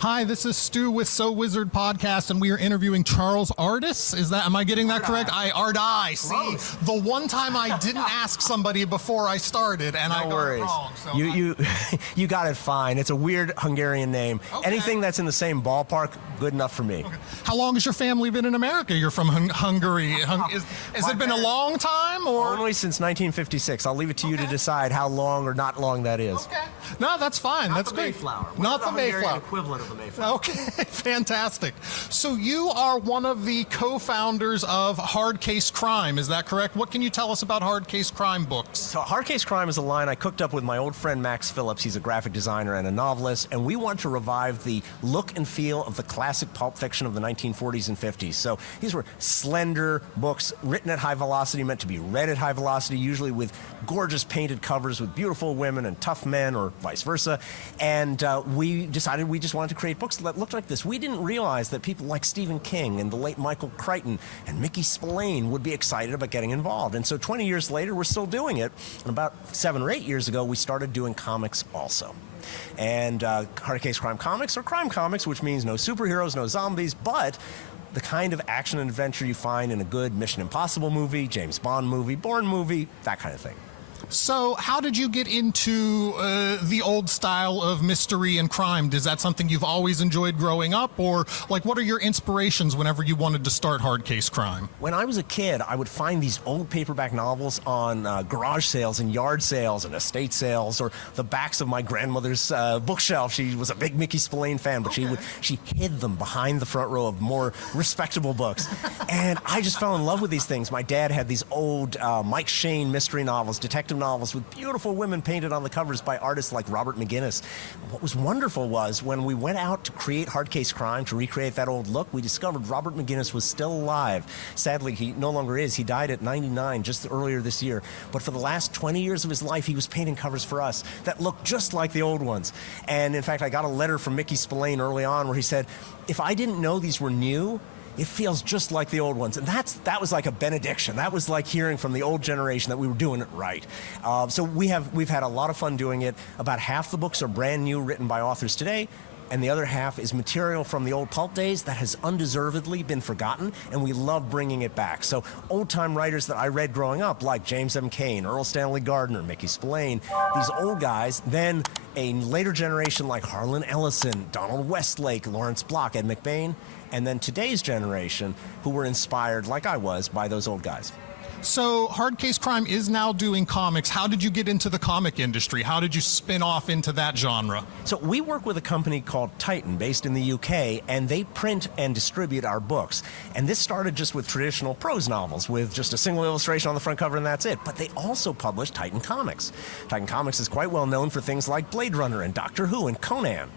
Hi, this is Stu with So Wizard Podcast, and we are interviewing Charles Ardai. Am I getting that correct? Ardai. See, the one time I didn't ask somebody before I started, and I got it wrong. So you got it fine. It's a weird Hungarian name. Okay. Anything that's in the same ballpark, good enough for me. Okay. How long has your family been in America? You're from Hungary. Has it been a long time, or only since 1956? I'll leave it to you to decide how long or not long that is. Okay. No, that's fine. That's the great. Mayflower. Not the Mayflower. Equivalent of the Mayflower. Okay, fantastic. So you are one of the co-founders of Hard Case Crime, is that correct? What can you tell us about Hard Case Crime books? So Hard Case Crime is a line I cooked up with my old friend Max Phillips. He's a graphic designer and a novelist, and we want to revive the look and feel of the classic pulp fiction of the 1940s and 50s. So these were slender books written at high velocity, meant to be read at high velocity, usually with gorgeous painted covers with beautiful women and tough men, or vice versa. And we decided we just wanted to create books that looked like this. We didn't realize that people like Stephen King and the late Michael Crichton and Mickey Spillane would be excited about getting involved. And so 20 years later, we're still doing it. And about 7 or 8 years ago, we started doing comics also. And Hard Case Crime comics are crime comics, which means no superheroes, no zombies, but the kind of action and adventure you find in a good Mission Impossible movie, James Bond movie, Bourne movie, that kind of thing. So how did you get into the old style of mystery and crime? Is that something you've always enjoyed growing up, or like what are your inspirations whenever you wanted to start Hard Case Crime? When I was a kid, I would find these old paperback novels on garage sales and yard sales and estate sales, or the backs of my grandmother's bookshelf. She was a big Mickey Spillane fan, but she hid them behind the front row of more respectable books. And I just fell in love with these things. My dad had these old Mike Shane mystery novels, detective novels with beautiful women painted on the covers by artists like Robert McGinnis. What was wonderful was when we went out to create Hard Case Crime, to recreate that old look, we discovered Robert McGinnis was still alive. Sadly, he no longer is. He died at 99 just earlier this year. But for the last 20 years of his life, he was painting covers for us that looked just like the old ones. And in fact, I got a letter from Mickey Spillane early on where he said, if I didn't know these were new, it feels just like the old ones. And that was like a benediction. That was like hearing from the old generation that we were doing it right. So we've had a lot of fun doing it. About half the books are brand new, written by authors today, and the other half is material from the old pulp days that has undeservedly been forgotten, and we love bringing it back. So old-time writers that I read growing up, like James M. Cain, Earl Stanley Gardner, Mickey Spillane, these old guys, then a later generation like Harlan Ellison, Donald Westlake, Lawrence Block, Ed McBain, and then today's generation who were inspired, like I was, by those old guys. So Hard Case Crime is now doing comics. How did you get into the comic industry? How did you spin off into that genre? So we work with a company called Titan, based in the UK, and they print and distribute our books. And this started just with traditional prose novels, with just a single illustration on the front cover and that's it. But they also publish Titan Comics. Titan Comics is quite well known for things like Blade Runner and Doctor Who and Conan.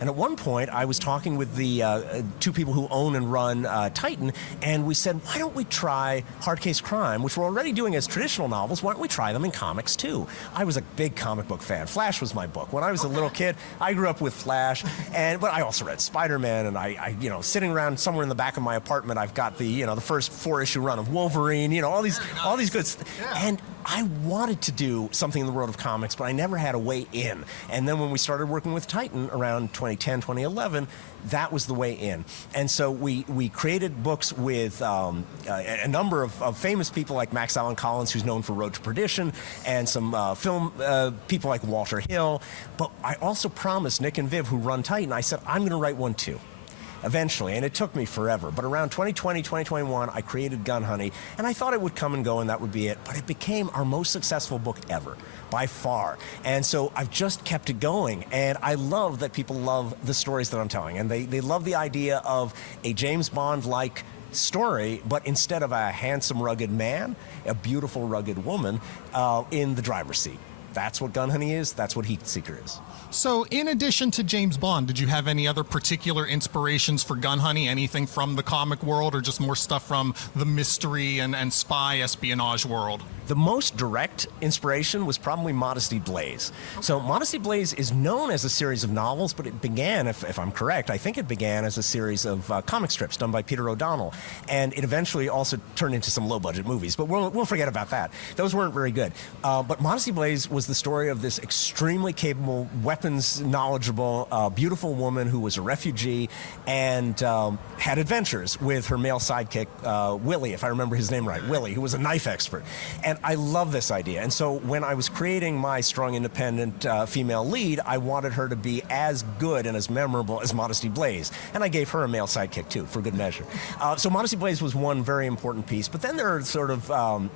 And at one point, I was talking with the two people who own and run Titan, and we said, why don't we try Hard Case Crime, which we're already doing as traditional novels, why don't we try them in comics too? I was a big comic book fan. Flash was my book. When I was a little kid, I grew up with Flash, but I also read Spider-Man, and I sitting around somewhere in the back of my apartment, I've got the first 4-issue run of Wolverine, all these good and I wanted to do something in the world of comics, but I never had a way in. And then when we started working with Titan around 2010, 2011, that was the way in. And so we created books with a number of famous people like Max Allan Collins, who's known for Road to Perdition, and some film people like Walter Hill. But I also promised Nick and Viv, who run Titan, I said, I'm going to write one too. Eventually, and it took me forever, but around 2020, 2021, I created Gun Honey, and I thought it would come and go and that would be it, but it became our most successful book ever, by far. And so I've just kept it going, and I love that people love the stories that I'm telling, and they love the idea of a James Bond-like story, but instead of a handsome, rugged man, a beautiful, rugged woman in the driver's seat. That's what Gun Honey is, that's what Heat Seeker is. So in addition to James Bond, did you have any other particular inspirations for Gun Honey? Anything from the comic world or just more stuff from the mystery and spy espionage world? The most direct inspiration was probably Modesty Blaze. So Modesty Blaze is known as a series of novels, but it began, if I'm correct, I think it began as a series of comic strips done by Peter O'Donnell. And it eventually also turned into some low-budget movies, but we'll forget about that. Those weren't very good. But Modesty Blaze was the story of this extremely capable, weapons knowledgeable, beautiful woman who was a refugee and had adventures with her male sidekick, Willie, if I remember his name right, Willie, who was a knife expert. And I love this idea. And so when I was creating my strong, independent female lead, I wanted her to be as good and as memorable as Modesty Blaze. And I gave her a male sidekick, too, for good measure. So Modesty Blaze was one very important piece. But then there are sort of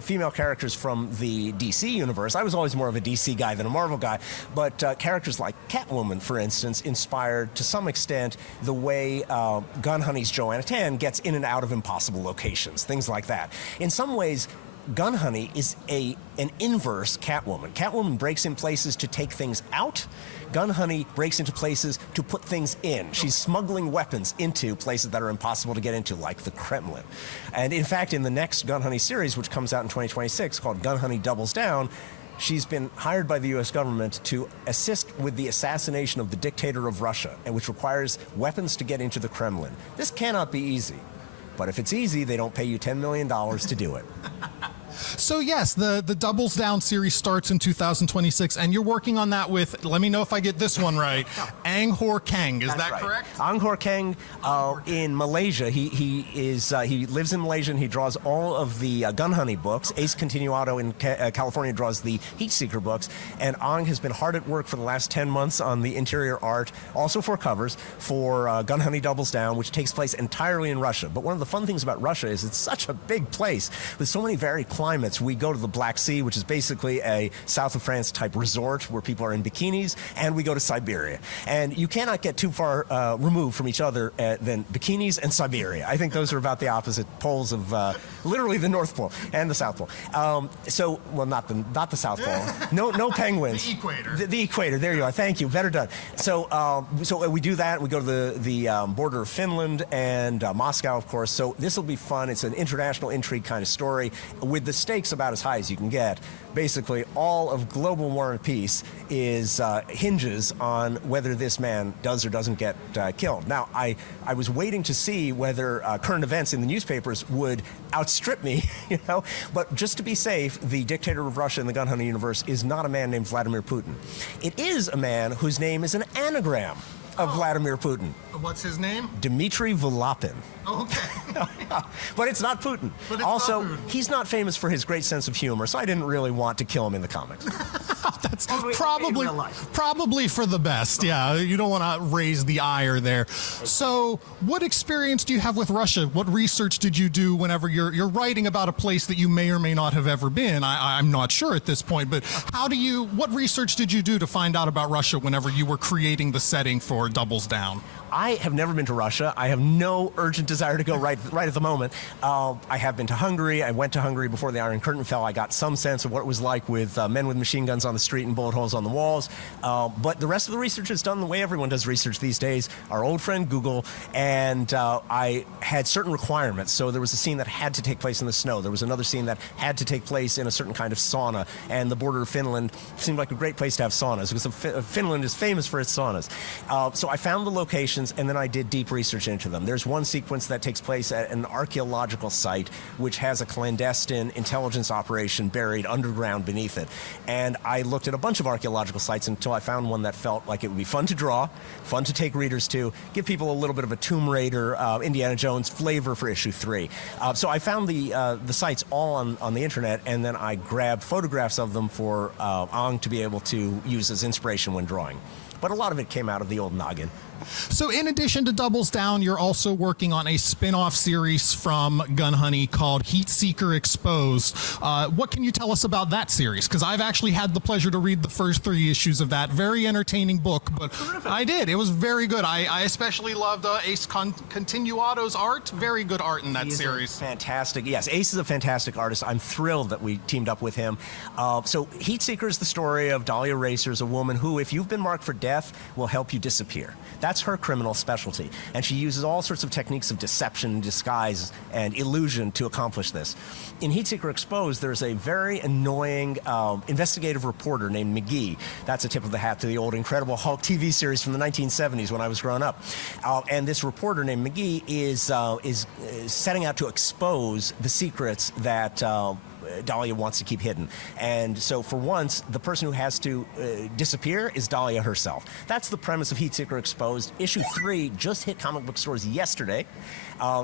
female characters from the DC universe. I was always more of a DC guy than a Marvel guy, but characters like Catwoman, for instance, inspired to some extent the way Gun Honey's Joanna Tan gets in and out of impossible locations, things like that. In some ways, Gun Honey is an inverse Catwoman. Catwoman breaks in places to take things out. Gun Honey breaks into places to put things in. She's smuggling weapons into places that are impossible to get into, like the Kremlin. And in fact, in the next Gun Honey series, which comes out in 2026, called Gun Honey Doubles Down, she's been hired by the U.S. government to assist with the assassination of the dictator of Russia, and which requires weapons to get into the Kremlin. This cannot be easy. But if it's easy, they don't pay you $10 million to do it. So yes, the Doubles Down series starts in 2026, and you're working on that with, let me know if I get this one right, Ang Hor Kang. Is that correct? Ang Hor Kang in Malaysia. He lives in Malaysia, and he draws all of the Gun Honey books. Ace Continuado in California draws the Heat Seeker books, and Ang has been hard at work for the last 10 months on the interior art, also for covers, for Gun Honey Doubles Down, which takes place entirely in Russia. But one of the fun things about Russia is it's such a big place with so many varied climates. We go to the Black Sea, which is basically a south of France type resort where people are in bikinis, and we go to Siberia. And you cannot get too far removed from each other than bikinis and Siberia. I think those are about the opposite poles of literally the North Pole and the South Pole. Well, not the South Pole. No penguins. The equator. The equator. There you are. Thank you. Better done. So we do that. We go to the border of Finland and Moscow, of course. So this will be fun. It's an international intrigue kind of story with the stakes about as high as you can get. Basically, all of global war and peace hinges on whether this man does or doesn't get killed. Now, I was waiting to see whether current events in the newspapers would outstrip me, But just to be safe, the dictator of Russia in the Gun Honey universe is not a man named Vladimir Putin. It is a man whose name is an anagram of Vladimir Putin. What's his name? Dmitry Volapin. Okay. But it's not Putin. Also, he's not famous for his great sense of humor, so I didn't really want to kill him in the comics. That's probably for the best. Yeah, you don't want to raise the ire there. So, what experience do you have with Russia? What research did you do whenever you're writing about a place that you may or may not have ever been? I'm not sure at this point, but what research did you do to find out about Russia whenever you were creating the setting for Doubles Down? I have never been to Russia. I have no urgent desire to go right at the moment. I have been to Hungary. I went to Hungary before the Iron Curtain fell. I got some sense of what it was like with men with machine guns on the street and bullet holes on the walls. But the rest of the research is done the way everyone does research these days. Our old friend Google. And I had certain requirements. So there was a scene that had to take place in the snow. There was another scene that had to take place in a certain kind of sauna. And the border of Finland seemed like a great place to have saunas because Finland is famous for its saunas. So I found the location, and then I did deep research into them. There's one sequence that takes place at an archaeological site which has a clandestine intelligence operation buried underground beneath it. And I looked at a bunch of archaeological sites until I found one that felt like it would be fun to draw, fun to take readers to, give people a little bit of a Tomb Raider, Indiana Jones flavor for issue 3. So I found the sites all on the internet, and then I grabbed photographs of them for Ang to be able to use as inspiration when drawing. But a lot of it came out of the old noggin. So in addition to Doubles Down, you're also working on a spin-off series from Gun Honey called Heat Seeker Exposed. What can you tell us about that series? Because I've actually had the pleasure to read the first 3 issues of that. Very entertaining book, but I did. It was very good. I especially loved Ace Continuado's art. Very good art in that series. Fantastic. Yes, Ace is a fantastic artist. I'm thrilled that we teamed up with him. So Heat Seeker is the story of Dahlia Racers, a woman who, if you've been marked for death, will help you disappear. That's her criminal specialty. And she uses all sorts of techniques of deception, disguise, and illusion to accomplish this. In Heat Seeker Exposed, there's a very annoying investigative reporter named McGee. That's a tip of the hat to the old Incredible Hulk TV series from the 1970s when I was growing up. And this reporter named McGee is setting out to expose the secrets that Dahlia wants to keep hidden. And so for once, the person who has to disappear is Dahlia herself. That's the premise of Heat Seeker Exposed. Issue 3 just hit comic book stores yesterday.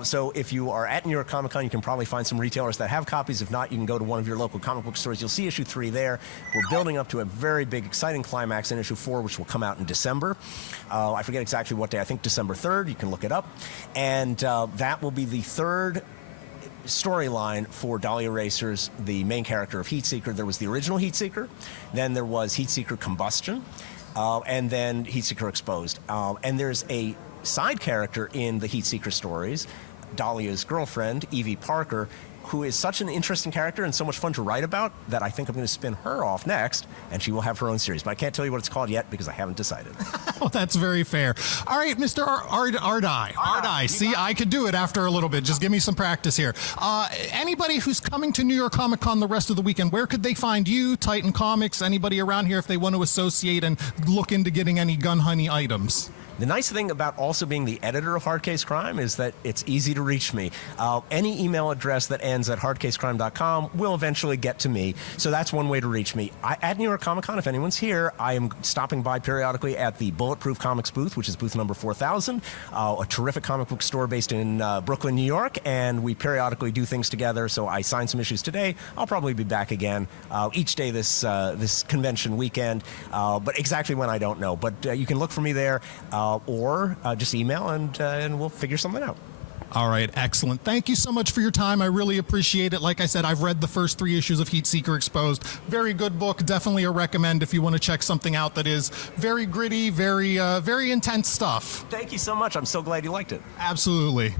So if you are at New York Comic Con, you can probably find some retailers that have copies. If not, you can go to one of your local comic book stores. You'll see issue 3 there. We're building up to a very big, exciting climax in issue 4, which will come out in December. I forget exactly what day. I think December 3rd. You can look it up. And that will be the third storyline for Dahlia Racers, the main character of Heat Seeker. There was the original Heat Seeker, then there was Heat Seeker Combustion, and then Heat Seeker Exposed. And there's a side character in the Heat Seeker stories, Dahlia's girlfriend, Evie Parker, who is such an interesting character and so much fun to write about that I think I'm going to spin her off next, and she will have her own series. But I can't tell you what it's called yet because I haven't decided. Well, that's very fair. All right, Mr. Ardai. Ardai. See, I could do it after a little bit. Just give me some practice here. Anybody who's coming to New York Comic Con the rest of the weekend, where could they find you, Titan Comics, anybody around here if they want to associate and look into getting any Gun Honey items? The nice thing about also being the editor of Hard Case Crime is that it's easy to reach me. Any email address that ends at hardcasecrime.com will eventually get to me, so that's one way to reach me. At New York Comic Con, if anyone's here, I am stopping by periodically at the Bulletproof Comics booth, which is booth number 4000, a terrific comic book store based in Brooklyn, New York, and we periodically do things together, so I signed some issues today. I'll probably be back again each day this convention weekend, but exactly when I don't know. But you can look for me there. Or just email and we'll figure something out. All right, excellent. Thank you so much for your time. I really appreciate it. Like I said, I've read the first 3 issues of Heat Seeker Exposed. Very good book. Definitely a recommend if you want to check something out that is very gritty, very intense stuff. Thank you so much. I'm so glad you liked it. Absolutely.